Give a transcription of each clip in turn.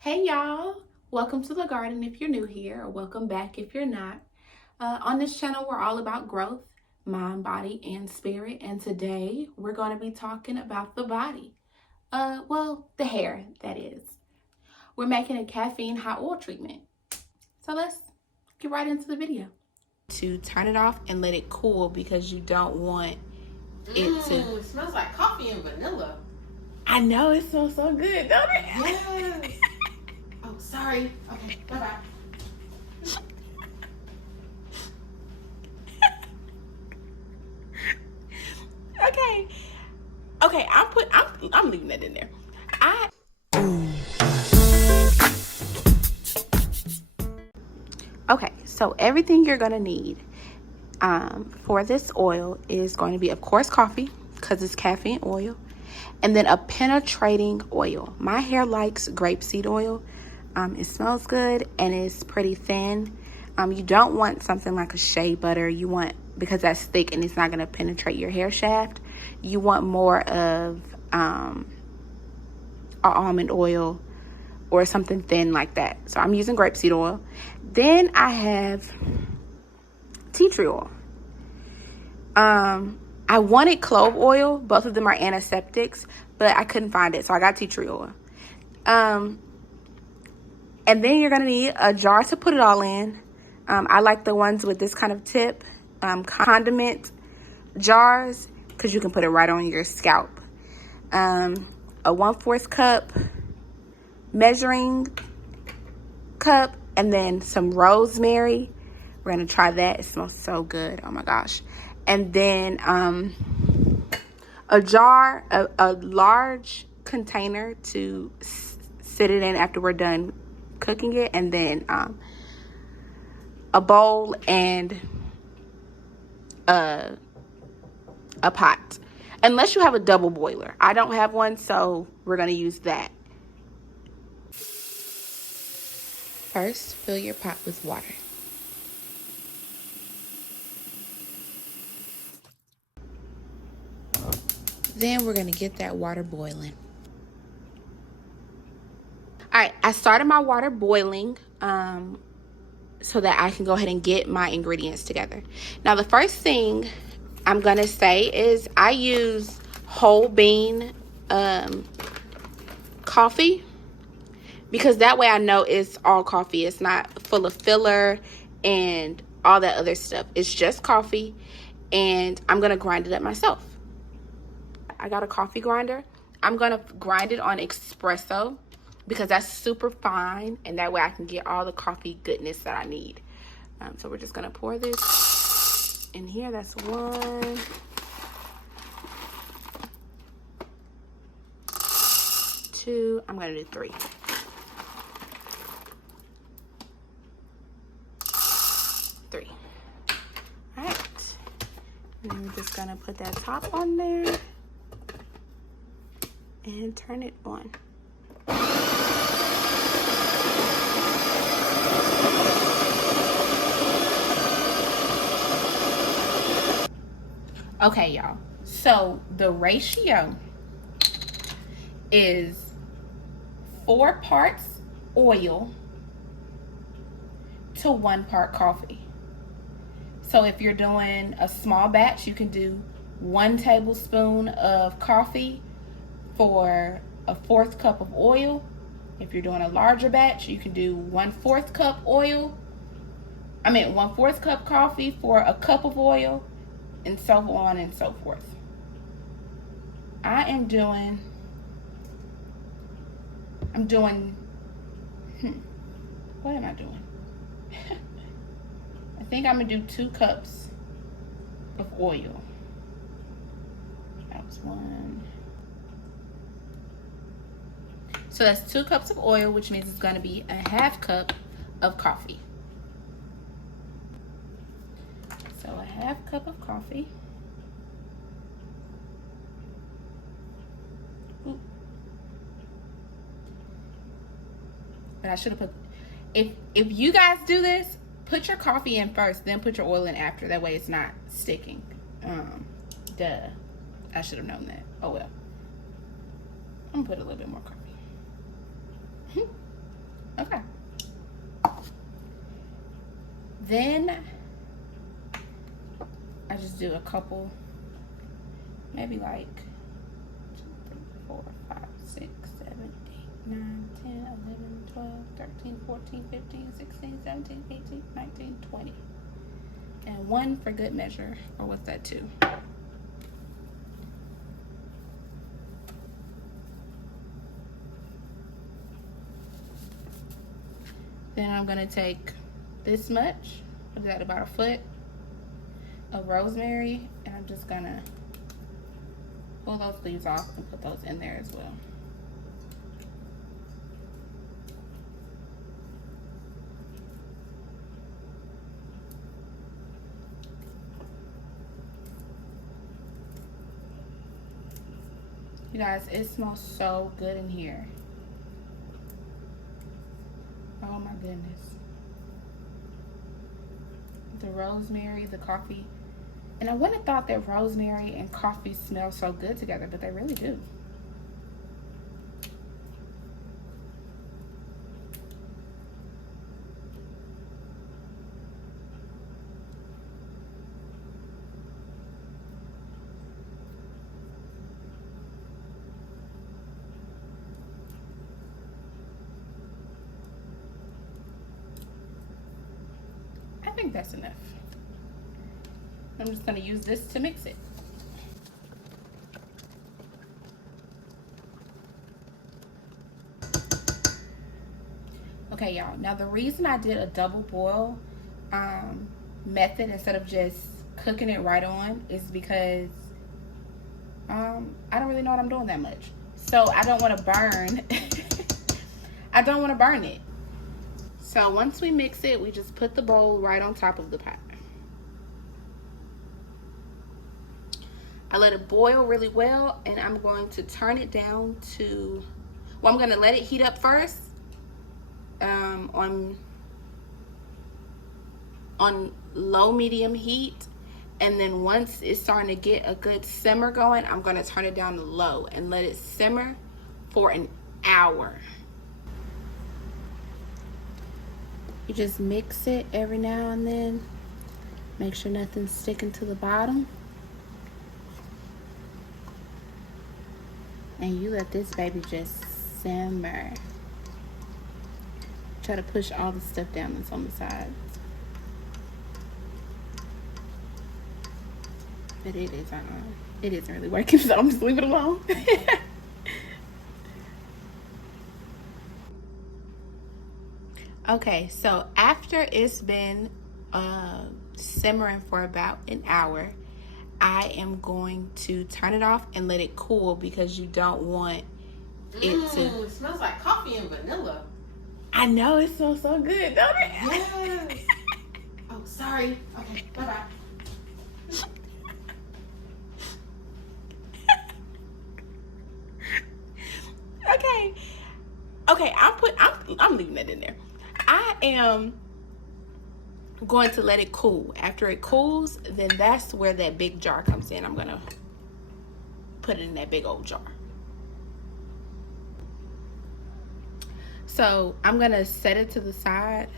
Hey y'all, welcome to the garden if you're new here, or welcome back if you're not. On this channel, we're all about growth, mind, body, and spirit. And today we're going to be talking about the body. The hair, that is. We're making a caffeine hot oil treatment. So let's get right into the video. To turn it off and let it cool because you don't want it to. It smells like coffee and vanilla. I know, it smells so good, don't it? Yes. Oh, sorry. Okay, bye-bye. Okay, I'm leaving that in there. Okay, so everything you're gonna need for this oil is going to be, of course, coffee, because it's caffeine oil, and then a penetrating oil. My hair likes grapeseed oil. It smells good and it's pretty thin. You don't want something like a shea butter. You want, because that's thick and it's not going to penetrate your hair shaft, you want more of a almond oil or something thin like that. So I'm using grapeseed oil. Then I have tea tree oil. I wanted clove oil. Both of them are antiseptics, but I couldn't find it, so I got tea tree oil. And then you're going to need a jar to put it all in. I like the ones with this kind of tip, condiment jars, because you can put it right on your scalp. A 1/4 cup measuring cup, and then some rosemary. We're going to try that. It smells so good. Oh my gosh. And then a jar, a large container to sit it in after we're done cooking it, and then a bowl and a pot, unless you have a double boiler. I don't have one, so we're going to use that. First, fill your pot with water. Then we're going to get that water boiling. All right, I started my water boiling so that I can go ahead and get my ingredients together. Now, the first thing I'm going to say is I use whole bean coffee, because that way I know it's all coffee. It's not full of filler and all that other stuff. It's just coffee, and I'm going to grind it up myself. I got a coffee grinder. I'm going to grind it on espresso because that's super fine, and that way I can get all the coffee goodness that I need. So we're just going to pour this in here. That's 1, 2, I'm going to do 3. 3. All right. And then we're just going to put that top on there and turn it on. Okay, y'all. So the ratio is 4 parts oil to 1 part coffee. So if you're doing a small batch, you can do 1 tablespoon of coffee for a 1/4 cup of oil. If you're doing a larger batch, you can do 1/4 cup oil. 1/4 cup coffee for a cup of oil, and so on and so forth. I'm doing, what am I doing? I think I'm gonna do 2 cups of oil. That was 1. So that's 2 cups of oil, which means it's gonna be a 1/2 cup of coffee. So a 1/2 cup of coffee. Ooh. But I should have put, if you guys do this, put your coffee in first, then put your oil in after. That way it's not sticking. Duh. I should have known that. Oh well. I'm gonna put a little bit more coffee. Then I just do a couple, maybe like 2, 3, 4, 5, 6, 7, 8, 9, 10, 11, 12, 13, 14, 15, 16, 17, 18, 19, 20. And 1 for good measure, or what's that, 2? Then I'm gonna take this much, what is that, about a foot of rosemary, and I'm just gonna pull those leaves off and put those in there as well. You guys, it smells so good in here. Oh my goodness. The rosemary, the coffee. And I wouldn't have thought that rosemary and coffee smell so good together, but they really do. I think that's enough. I'm just gonna use this to mix it. Okay, y'all. Now the reason I did a double boil method instead of just cooking it right on is because I don't really know what I'm doing that much. So I don't want to burn. I don't want to burn it. So once we mix it, we just put the bowl right on top of the pot. I let it boil really well, and I'm going to turn it down to, well, I'm going to let it heat up first on low medium heat, and then once it's starting to get a good simmer going, I'm going to turn it down to low and let it simmer for an hour. You just mix it every now and then. Make sure nothing's sticking to the bottom. And you let this baby just simmer. Try to push all the stuff down that's on the sides. But it isn't really working, so I'm just leave it alone. Okay, so after it's been simmering for about an hour, I am going to turn it off and let it cool because you don't want it to. It smells like coffee and vanilla. I know, it smells so good, don't it? Yes. Oh, sorry. Okay, bye-bye. Okay, I'm leaving that in there. I am going to let it cool. After it cools, then that's where that big jar comes in. I'm gonna put it in that big old jar. So I'm gonna set it to the side.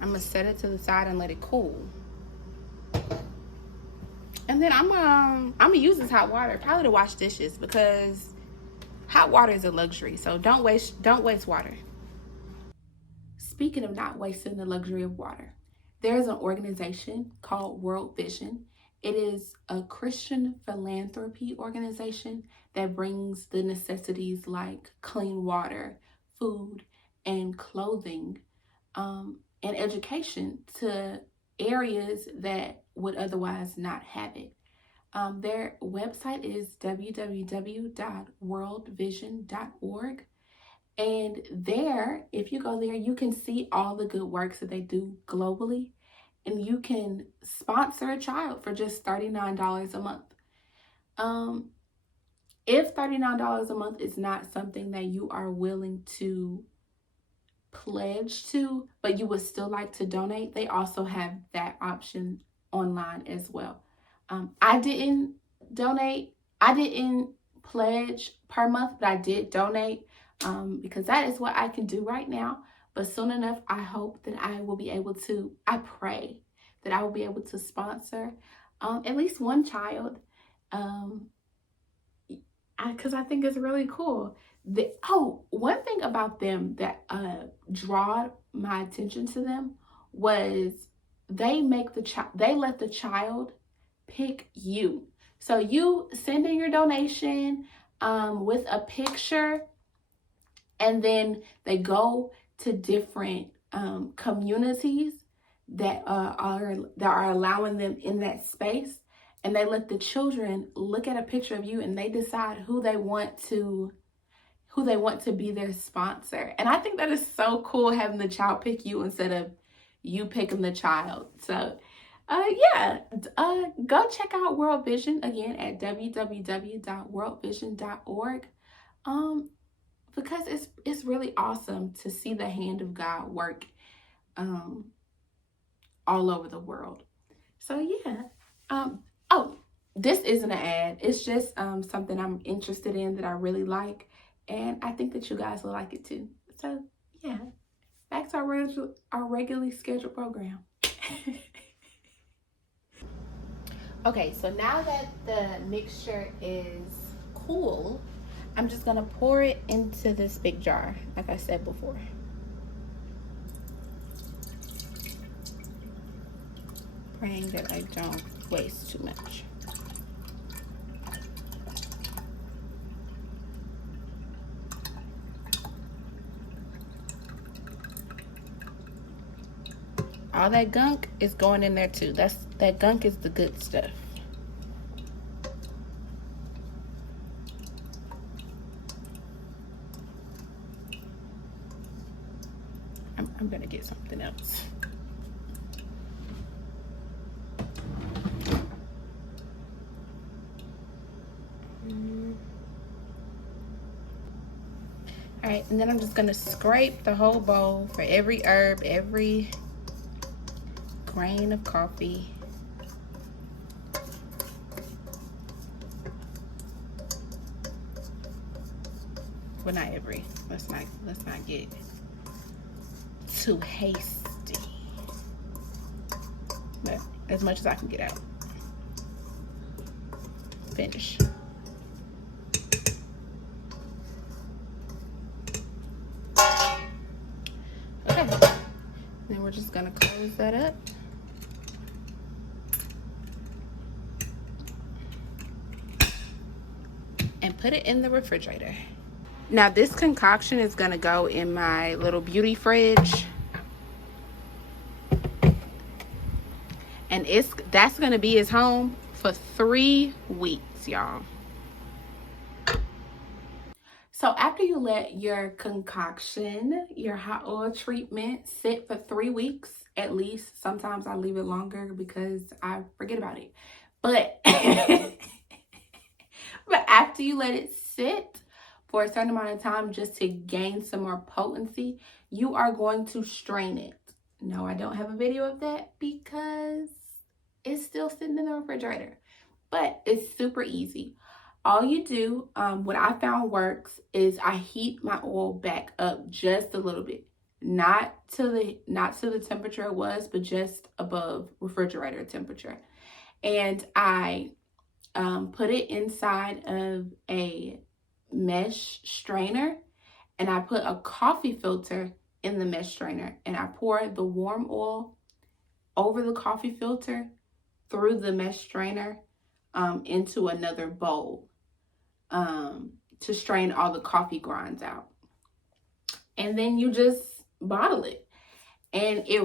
I'm gonna set it to the side and let it cool. And then I'm gonna use this hot water probably to wash dishes because hot water is a luxury. So don't waste water. Speaking of not wasting the luxury of water, there is an organization called World Vision. It is a Christian philanthropy organization that brings the necessities like clean water, food, and clothing, and education to areas that would otherwise not have it. Their website is www.worldvision.org. And there, if you go there, you can see all the good works that they do globally. And you can sponsor a child for just $39 a month. If $39 a month is not something that you are willing to pledge to, but you would still like to donate, they also have that option online as well. I didn't donate. I didn't pledge per month, but I did donate. because that is what I can do right now. But soon enough, I hope that I will be able to, I pray that I will be able to sponsor at least one child. Because I think it's really cool. One thing about them that draw my attention to them was they let the child pick you. So you send in your donation with a picture, and then they go to different communities that are allowing them in that space, and they let the children look at a picture of you, and they decide who they want to be their sponsor. And I think that is so cool, having the child pick you instead of you picking the child. So go check out World Vision again at www.worldvision.org. Because it's really awesome to see the hand of God work all over the world. So yeah. This isn't an ad. It's just something I'm interested in that I really like, and I think that you guys will like it too. So yeah, back to our regularly scheduled program. Okay, so now that the mixture is cool, I'm just gonna pour it into this big jar, like I said before. Praying that I don't waste too much. All that gunk is going in there too. That gunk is the good stuff. I'm gonna get something else. All right, and then I'm just gonna scrape the whole bowl for every herb, every grain of coffee. Well, not every. Let's not get too hasty. But as much as I can get out. Finish. Okay. Then we're just gonna close that up. And put it in the refrigerator. Now this concoction is gonna go in my little beauty fridge. And that's gonna be his home for 3 weeks, y'all. So after you let your concoction, your hot oil treatment sit for 3 weeks, at least. Sometimes I leave it longer because I forget about it. But, but after you let it sit for a certain amount of time just to gain some more potency, you are going to strain it. No, I don't have a video of that because it's still sitting in the refrigerator. But it's super easy. All you do, what I found works, is I heat my oil back up just a little bit. Not to the temperature it was, but just above refrigerator temperature. And I put it inside of a mesh strainer, and I put a coffee filter in the mesh strainer, and I pour the warm oil over the coffee filter through the mesh strainer into another bowl to strain all the coffee grinds out. And then you just bottle it, and it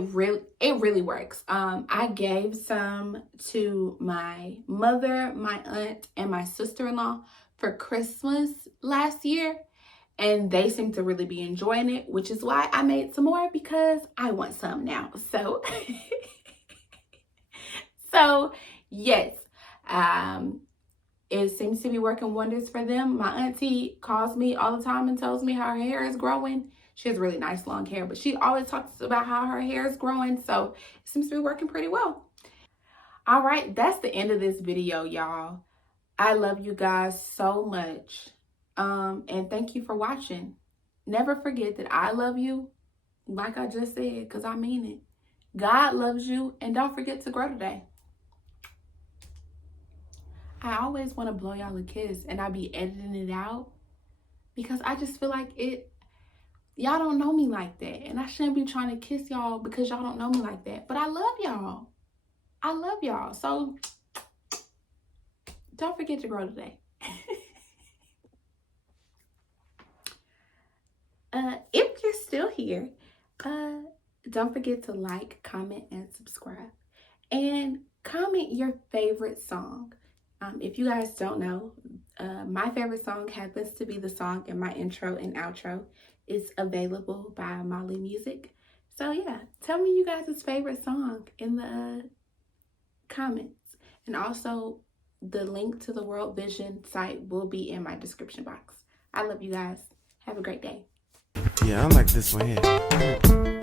really works. I gave some to my mother, my aunt, and my sister-in-law for Christmas last year, and they seem to really be enjoying it, which is why I made some more, because I want some now. So so yes, it seems to be working wonders for them. My auntie calls me all the time and tells me how her hair is growing. She has really nice long hair, but she always talks about how her hair is growing. So it seems to be working pretty well. All right, that's the end of this video, y'all. I love you guys so much. And thank you for watching. never forget that I love you, like I just said, because I mean it. God loves you, and don't forget to grow today. I always want to blow y'all a kiss, and I be editing it out because I just feel like y'all don't know me like that, and I shouldn't be trying to kiss y'all because y'all don't know me like that. But I love y'all. I love y'all. So don't forget to grow today. If you're still here, don't forget to like, comment, and subscribe. And comment your favorite song. If you guys don't know, my favorite song happens to be the song in my intro and outro. It's available by Molly Music. So yeah, tell me you guys' favorite song in the comments. And also, the link to the World Vision site will be in my description box. I love you guys. Have a great day. Yeah, I like this one here.